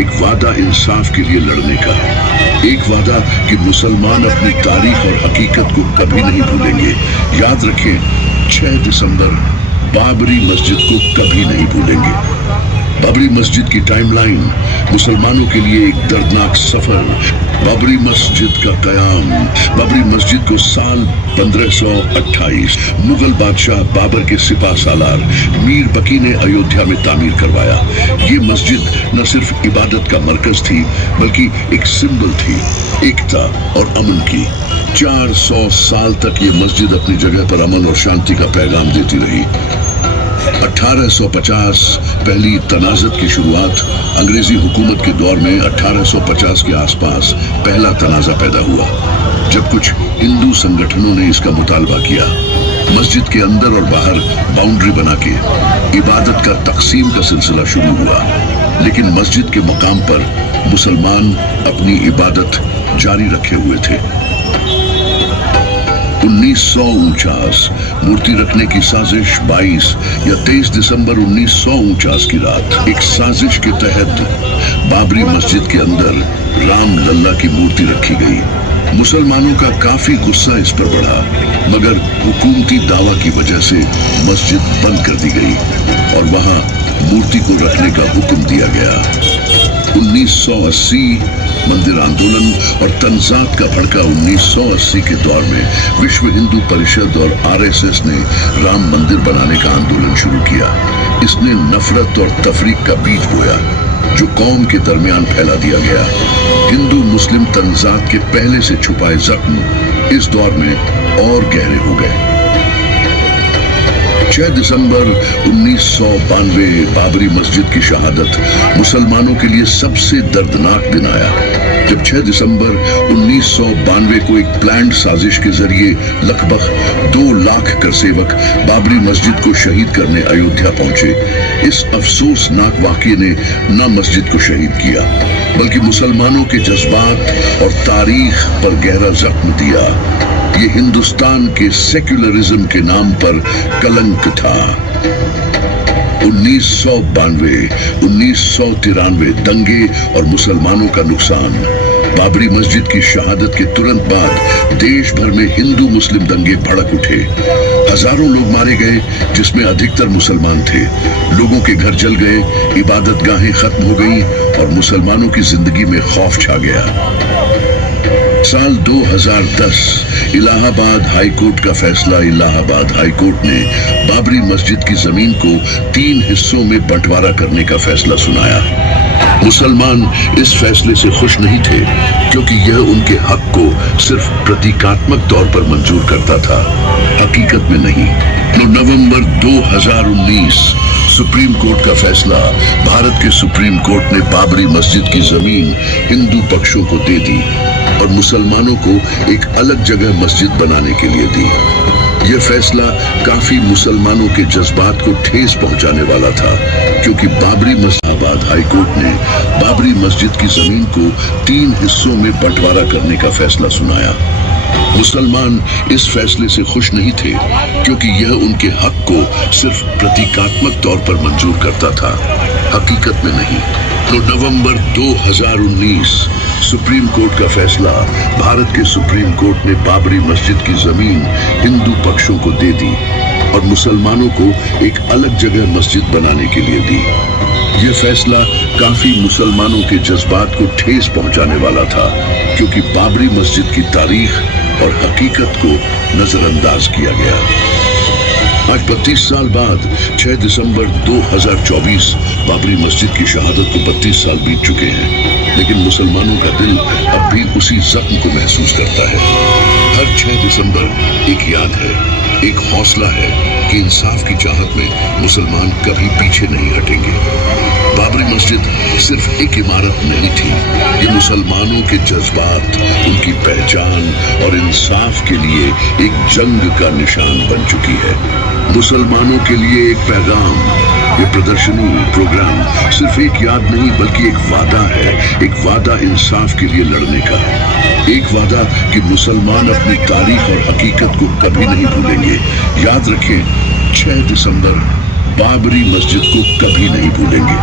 एक वादा इंसाफ के लिए लड़ने का, एक वादा कि मुसलमान अपनी तारीख और हकीकत को कभी नहीं भूलेंगे। याद रखें, 6 दिसंबर बाबरी मस्जिद को कभी नहीं भूलेंगे। बाबरी मस्जिद की टाइमलाइन मुसलमानों के लिए एक दर्दनाक सफर। बाबरी मस्जिद का कयाम। बाबरी मस्जिद को साल 1528 मुगल बादशाह बाबर के सिपा सालार मीर बकी ने अयोध्या में तामीर करवाया। ये मस्जिद न सिर्फ इबादत का मरकज थी बल्कि एक सिंबल थी एकता और अमन की। 400 साल तक ये मस्जिद अपनी जगह पर अमन और शांति का पैगाम देती रही। 1850 पहली तनाज़त की शुरुआत। अंग्रेजी हुकूमत के दौर में 1850 के आसपास पहला तनाज़ा पैदा हुआ जब कुछ हिंदू संगठनों ने इसका मुतालबा किया। मस्जिद के अंदर और बाहर बाउंड्री बना के इबादत का तकसीम का सिलसिला शुरू हुआ, लेकिन मस्जिद के मकाम पर मुसलमान अपनी इबादत जारी रखे हुए थे। 1949 मूर्ति रखने की साजिश। 22 या 23 दिसंबर 1949 की रात एक साजिश के तहत बाबरी मस्जिद के अंदर राम लल्ला की मूर्ति रखी गई। मुसलमानों का काफी गुस्सा इस पर बढ़ा, मगर हुकूमती दावा की वजह से मस्जिद बंद कर दी गई और वहां मूर्ति को रखने का हुक्म दिया गया। 1980 मंदिर आंदोलन और तंजात का भड़का। 1980 के दौर में विश्व हिंदू परिषद और आरएसएस ने राम मंदिर बनाने का आंदोलन शुरू किया। इसने नफरत और तफरीक का बीज बोया जो कौम के दरमियान फैला दिया गया। हिंदू मुस्लिम तंजात के पहले से छुपाए जख्म इस दौर में और गहरे हो गए। 6 दिसंबर 1992 बाबरी मस्जिद की शहादत मुसलमानों के लिए सबसे दर्दनाक दिन आया, जब 6 दिसंबर 1992 को एक प्लान्ड साजिश के जरिए लगभग 2 लाख करसेवक बाबरी मस्जिद को शहीद करने अयोध्या पहुंचे। इस अफसोसनाक वाक़ये ने न मस्जिद को शहीद किया बल्कि मुसलमानों के जज्बात और तारीख पर गहरा जख्म दिया। ये हिंदुस्तान के सेक्युलरिज्म के नाम पर कलंक था। 1992, 1993 दंगे और मुसलमानों का नुकसान। बाबरी मस्जिद की शहादत के तुरंत बाद देश भर में हिंदू मुस्लिम दंगे भड़क उठे। हजारों लोग मारे गए जिसमें अधिकतर मुसलमान थे। लोगों के घर जल गए, इबादत गाहें खत्म हो गई और मुसलमानों की जिंदगी में खौफ छा गया। साल 2010 इलाहाबाद हाई कोर्ट का फैसला। इलाहाबाद हाई कोर्ट ने बाबरी मस्जिद की जमीन को 3 हिस्सों में बंटवारा करने का फैसला सुनाया। मुसलमान इस फैसले से खुश नहीं थे क्योंकि यह उनके हक को सिर्फ प्रतीकात्मक तौर पर मंजूर करता था, हकीकत में नहीं। तो नवंबर 2019 सुप्रीम कोर्ट का फैसला। भारत के सुप्रीम कोर्ट ने बाबरी मस्जिद की जमीन हिंदू पक्षों को दे दी और मुसलमानों को एक अलग जगह मस्जिद बनाने के लिए दी। यह फैसला काफी मुसलमानों के जज्बात को ठेस पहुंचाने वाला था क्योंकि बाबरी मस्जिद हाई कोर्ट ने बाबरी मस्जिद की जमीन को 3 हिस्सों में बंटवारा करने का फैसला सुनाया। मुसलमान इस फैसले से खुश नहीं थे क्योंकि यह उनके हक को सिर्फ प्रतीकात्मक तौर पर मंजूर करता था, हकीकत में नहीं। तो नवंबर 2019 सुप्रीम कोर्ट का फैसला। भारत के सुप्रीम कोर्ट ने बाबरी मस्जिद की जमीन हिंदू पक्षों को दे दी और मुसलमानों को एक अलग जगह मस्जिद बनाने के लिए दी। यह फैसला काफी मुसलमानों के जज्बात को ठेस पहुंचाने वाला था क्योंकि बाबरी मस्जिद की तारीख और हकीकत को नजरअंदाज किया गया। आज 32 साल बाद 6 दिसंबर 2024 बाबरी मस्जिद की शहादत को 32 साल बीत चुके हैं, लेकिन मुसलमानों का दिल अब भी उसी जख्म को महसूस करता है। हर 6 दिसंबर एक याद है, एक हौसला है कि इंसाफ की चाहत में मुसलमान कभी पीछे नहीं हटेंगे। बाबरी मस्जिद सिर्फ एक इमारत नहीं थी, ये मुसलमानों के जज्बात, उनकी पहचान और इंसाफ के लिए एक जंग का निशान बन चुकी है। मुसलमानों के लिए एक पैगाम। ये प्रदर्शनी प्रोग्राम सिर्फ एक याद नहीं बल्कि एक वादा है, एक वादा इंसाफ के लिए लड़ने का, एक वादा कि मुसलमान अपनी तारीख और हकीकत को कभी नहीं भूलेंगे। याद रखें, 6 दिसंबर बाबरी मस्जिद को कभी नहीं भूलेंगे।